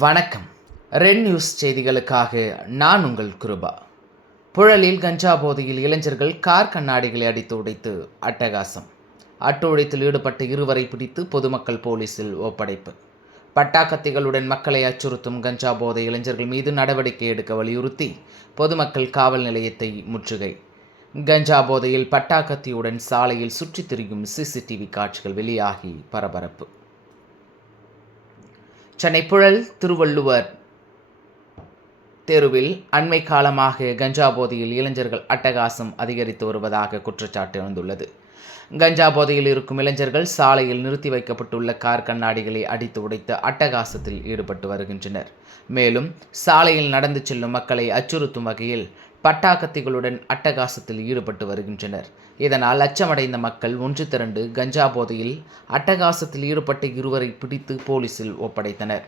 வணக்கம். Red news செய்திகளுக்காக நான் உங்கள் கிருபா. புழலில் கஞ்சா போதையில் இளைஞர்கள் கார் கண்ணாடிகளை அடித்து உடைத்து அட்டகாசம். அட்டுழியத்தில் ஈடுபட்ட இருவரை பிடித்து பொதுமக்கள் போலீசில் ஒப்படைப்பு. பட்டாக்கத்திகளுடன் மக்களை அச்சுறுத்தும் கஞ்சா போதை இளைஞர்கள் மீது நடவடிக்கை எடுக்க வலியுறுத்தி பொதுமக்கள் காவல் நிலையத்தை முற்றுகை. கஞ்சா போதையில் பட்டாக்கத்தியுடன் சாலையில் சுற்றித் திரியும் சிசிடிவி காட்சிகள் வெளியாகி பரபரப்பு. சென்னை புழல் திருவள்ளுவர் தெருவில் அண்மை காலமாக கஞ்சா போதையில் இளைஞர்கள் அட்டகாசம் அதிகரித்து வருவதாக குற்றச்சாட்டு எழுந்துள்ளது. கஞ்சா போதையில் இருக்கும் இளைஞர்கள் சாலையில் நிறுத்தி வைக்கப்பட்டுள்ள கார் கண்ணாடிகளை அடித்து உடைத்து அட்டகாசத்தில் ஈடுபட்டு வருகின்றனர். மேலும் சாலையில் நடந்து செல்லும் மக்களை அச்சுறுத்தும் வகையில் பட்டாக்கத்திகளுடன் அட்டகாசத்தில் ஈடுபட்டு வருகின்றனர். இதனால் அச்சமடைந்த மக்கள் ஒன்று திரண்டு கஞ்சா போதையில் அட்டகாசத்தில் ஈடுபட்ட இருவரை பிடித்து போலீசில் ஒப்படைத்தனர்.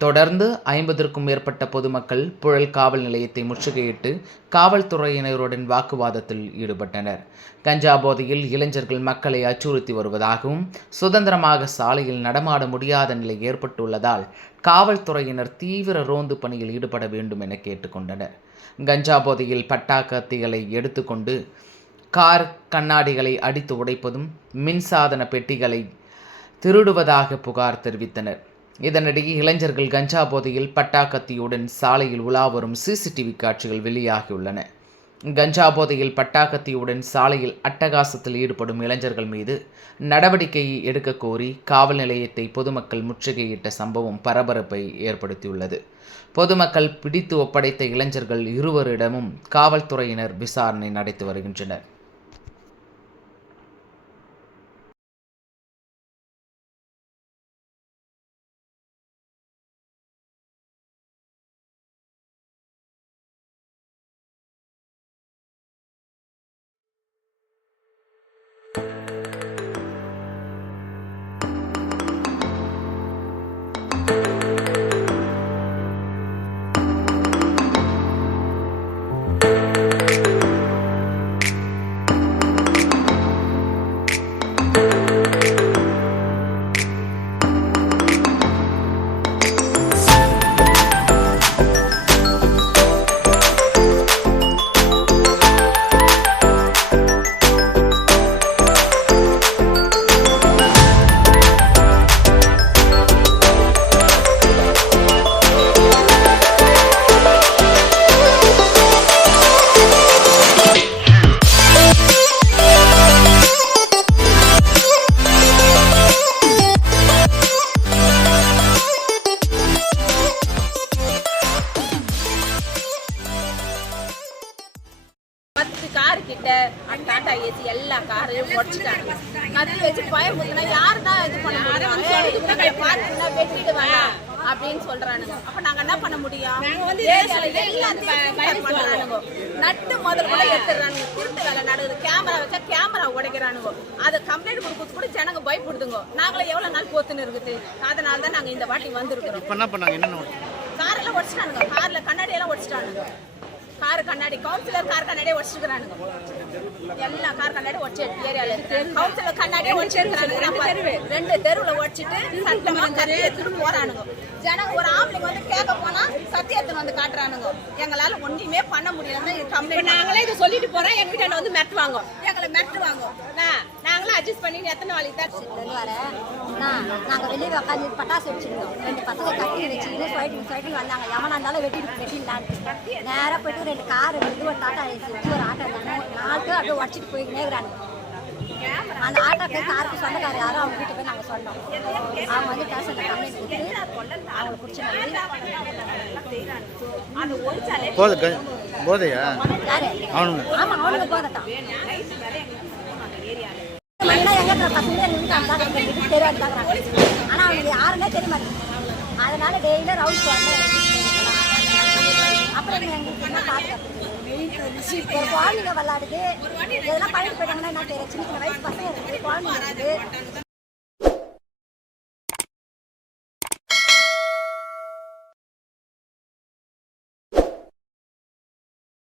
தொடர்ந்து 50க்கும் மேற்பட்ட பொதுமக்கள் புழல் காவல் நிலையத்தை முற்றுகையிட்டு காவல்துறையினருடன் வாக்குவாதத்தில் ஈடுபட்டனர். கஞ்சா போதையில் இளைஞர்கள் மக்களை அச்சுறுத்தி வருவதாகவும் சுதந்திரமாக சாலையில் நடமாட முடியாத நிலை ஏற்பட்டுள்ளதால் காவல்துறையினர் தீவிர ரோந்து பணியில் ஈடுபட வேண்டும் என கேட்டுக்கொண்டனர். கஞ்சா போதையில் பட்டாக்கத்திகளை எடுத்துக்கொண்டு கார் கண்ணாடிகளை அடித்து உடைப்பதும் மின்சாதன பெட்டிகளை திருடுவதாக புகார் தெரிவித்தனர். இதனிடையே இளைஞர்கள் கஞ்சா போதையில் பட்டாக்கத்தியுடன் சாலையில் உலா வரும் சிசிடிவி காட்சிகள் வெளியாகியுள்ளன. கஞ்சா போதையில் பட்டாக்கத்தியுடன் சாலையில் அட்டகாசத்தில் ஈடுபடும் இளைஞர்கள் மீது நடவடிக்கை எடுக்க கோரி காவல் நிலையத்தை பொதுமக்கள் முற்றுகையிட்ட சம்பவம் பரபரப்பை ஏற்படுத்தியுள்ளது. பொதுமக்கள் பிடித்து ஒப்படைத்த இளைஞர்கள் இருவரிடமும் காவல்துறையினர் விசாரணை நடத்தி வருகின்றனர். காரு கிட்ட டாடா ஏசி எல்லா காரையும் உடச்சிட்டாங்க. கத்தி வச்சு பயம் கொடுத்தனா யாரு தான் இது பண்ண முடியும்? பார்த்துனா வெட்டிடுவாங்க அப்படின்னு சொல்றானுங்க. அப்ப நாங்க என்ன பண்ண முடியும்? நட்டு முதல் கூட எடுத்துறானுங்க. திருட்டு வேலை நடக்குது. கேமரா வச்சா கேமரா உடைக்கிறானுங்க. அதை கம்ப்ளைண்ட் கொடுத்து கூட ஜனங்க பயப்படுதுங்க. நாங்களும் எவ்வளவு நாள் போத்துன்னு இருக்குது. அதனால தான் நாங்க இந்த வாட்டி வந்திருக்கிறோம். காரெல்லாம் உடச்சிட்டானுங்க. கார்ல கண்ணாடி எல்லாம் உடச்சிட்டானுங்க. கார் கண்ணாடி கவுன்சிலர் கார் கண்ணாடியே உடச்சிருக்கிறானுங்க. எல்லா கார் கண்ணாடி உடச்சு ஏரியால இருக்கு. கவுன்சிலர் கண்ணாடியே உடச்சிருக்கிறானுங்க. 2 தெருவில் உடச்சிட்டு சட்டமா கத்தி எடுத்துட்டு போறானுங்க. ஜனங்க ஒரு ஆம்பளைங்க வந்து கேட்க போனா சத்தி எடுத்துன்னு வந்து காட்டுறானுங்க. எங்களால ஒன்றுமே பண்ண முடியல. கம்ப்ளைண்ட் நாங்களே இதை சொல்லிட்டு போறோம். எங்கிட்ட வந்து மெட்டுவாங்க. எங்களை மெட்டுவாங்க. நாங்களும் அட்ஜஸ்ட் பண்ணி எத்தனை நாளைக்கு தான் வரேன். நாங்கள் வெளியே உட்காந்து பட்டாசு வச்சுருந்தோம். 2 பசங்க கட்டி வச்சுக்கிட்டு சைட்டில் வந்தாங்க. எவனா இருந்தாலும் வெட்டிடலான்ட்டு நேராக போயிட்டு 2 கார் வந்து ஒரு டாட்டா ஏசி வச்சு ஒரு ஆட்டோ இருந்தாங்க. 4 பேர் அப்படியே உடச்சிட்டு போயின்னே இருக்கிறாங்க. அந்த ஆட்டோக்கு காருக்கு சொந்தக்காரர் யாரும் அவங்க வீட்டு போய் நாங்கள் சொன்னோம். அவங்க வந்து ஸ்டேஷனில் கம்ப்ளைண்ட் கொடுத்து அவங்க பிடிச்சி போதையா? ஆமாம், அவனுக்கு போதைத்தான். எங்க பசங்களே நின்றுட்டாங்க. தெரியாதுதாங்க. ஆனால் அவங்களுக்கு யாருமே தெரிய மாட்டேங்குது. அதனால டெய்லியும் ரவுண்ட்ஸ் வாங்க. அப்புறம் எங்களுக்கு என்ன பாதுகாப்பு? ஒரு குழந்தைங்க விளையாடுது. இதெல்லாம் பழகி போயிட்டாங்கன்னா என்ன செய்யற? சின்ன சின்ன வயசு பசங்க இருக்குது, குழந்தைங்க இருக்குது.